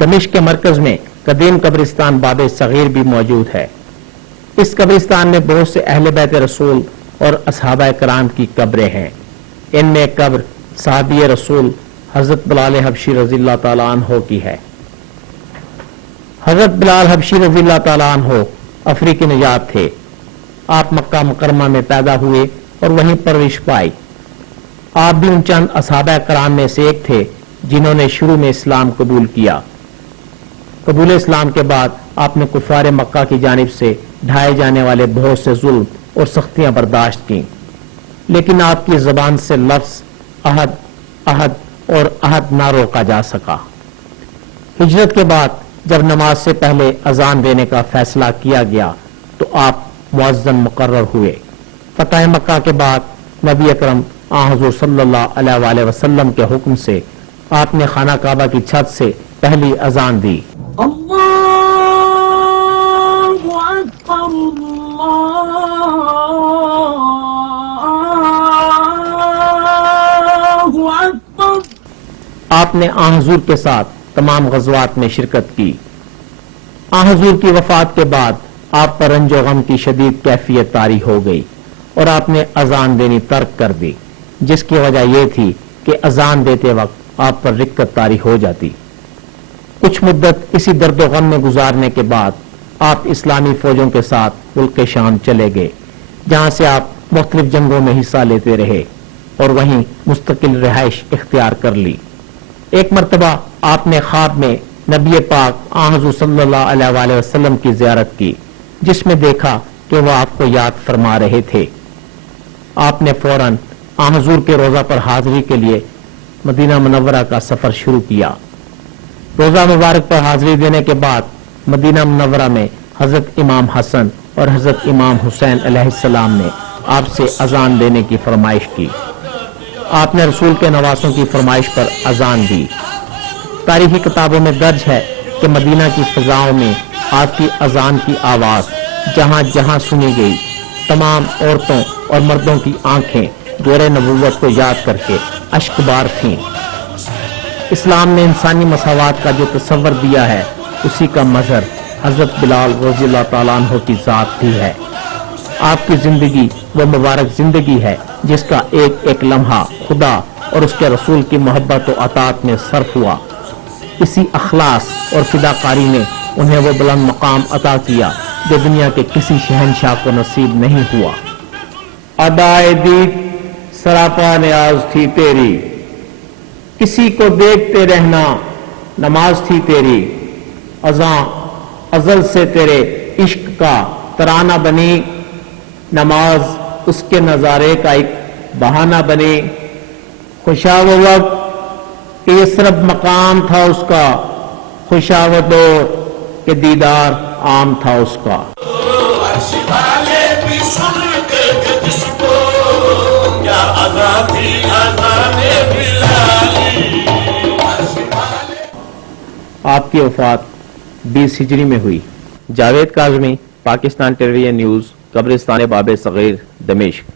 دمشق کے مرکز میں قدیم قبرستان باب صغیر بھی موجود ہے۔ اس قبرستان میں بہت سے اہل بیت رسول اور اصحابہ کرام کی قبریں ہیں۔ ان میں ایک قبر صحابی رسول حضرت بلال حبشی رضی اللہ تعالیٰ عنہ کی ہے۔ حضرت بلال حبشی رضی اللہ تعالیٰ عنہ افریقی نژاد تھے۔ آپ مکہ مکرمہ میں پیدا ہوئے اور وہیں پرورش پائی۔ آپ بھی ان چند اصحابہ کرام میں سے ایک تھے جنہوں نے شروع میں اسلام قبول کیا۔ قبول اسلام کے بعد آپ نے کفار مکہ کی جانب سے ڈھائے جانے والے بہت سے ظلم اور سختیاں برداشت کیں، لیکن آپ کی زبان سے لفظ عہد عہد اور عہد نہ روکا جا سکا۔ ہجرت کے بعد جب نماز سے پہلے اذان دینے کا فیصلہ کیا گیا تو آپ مؤذن مقرر ہوئے۔ فتح مکہ کے بعد نبی اکرم حضور صلی اللہ علیہ وآلہ وسلم کے حکم سے آپ نے خانہ کعبہ کی چھت سے پہلی اذان دی۔ اللہ اکبر اللہ اکبر۔ آپ نے حضور کے ساتھ تمام غزوات میں شرکت کی۔ حضور کی وفات کے بعد آپ پر رنج و غم کی شدید کیفیت طاری ہو گئی اور آپ نے اذان دینی ترک کر دی، جس کی وجہ یہ تھی کہ اذان دیتے وقت آپ پر رکت طاری ہو جاتی۔ کچھ مدت اسی درد و غم میں گزارنے کے بعد آپ اسلامی فوجوں کے ساتھ ملک شام چلے گئے، جہاں سے آپ مختلف جنگوں میں حصہ لیتے رہے اور وہیں مستقل رہائش اختیار کر لی۔ ایک مرتبہ آپ نے خواب میں نبی پاک حضور صلی اللہ علیہ وآلہ وسلم کی زیارت کی، جس میں دیکھا کہ وہ آپ کو یاد فرما رہے تھے۔ آپ نے فوراً حضور کے روضہ پر حاضری کے لیے مدینہ منورہ کا سفر شروع کیا۔ روضہ مبارک پر حاضری دینے کے بعد مدینہ منورہ میں حضرت امام حسن اور حضرت امام حسین علیہ السلام نے آپ سے اذان دینے کی فرمائش کی۔ آپ نے رسول کے نواسوں کی فرمائش پر اذان دی۔ تاریخی کتابوں میں درج ہے کہ مدینہ کی فضاؤں میں آپ کی اذان کی آواز جہاں جہاں سنی گئی، تمام عورتوں اور مردوں کی آنکھیں دور نبوت کو یاد کر کے اشک بار تھیں۔ اسلام نے انسانی مساوات کا جو تصور دیا ہے، اسی کا مظہر حضرت بلال رضی اللہ تعالیٰ عنہ کی ذات بھی ہے۔ آپ کی زندگی وہ مبارک زندگی ہے جس کا ایک ایک لمحہ خدا اور اس کے رسول کی محبت و اطاعت میں صرف ہوا۔ اسی اخلاص اور فداکاری نے انہیں وہ بلند مقام عطا کیا جو دنیا کے کسی شہنشاہ کو نصیب نہیں ہوا۔ ادائے دید سراپا نیاز تھی تیری، کسی کو دیکھتے رہنا نماز تھی تیری، اذاں ازل سے تیرے عشق کا ترانہ بنی، نماز اس کے نظارے کا ایک بہانہ بنی۔ خوشا وہ وقت کہ یہ صرف مقام تھا اس کا، خوشا وہ دور کہ دیدار عام تھا اس کا۔ آپ کی وفات 20 ہجری میں ہوئی۔ جاوید کاظمی، پاکستان ٹیلی ویژن نیوز، قبرستان باب صغیر، دمشق۔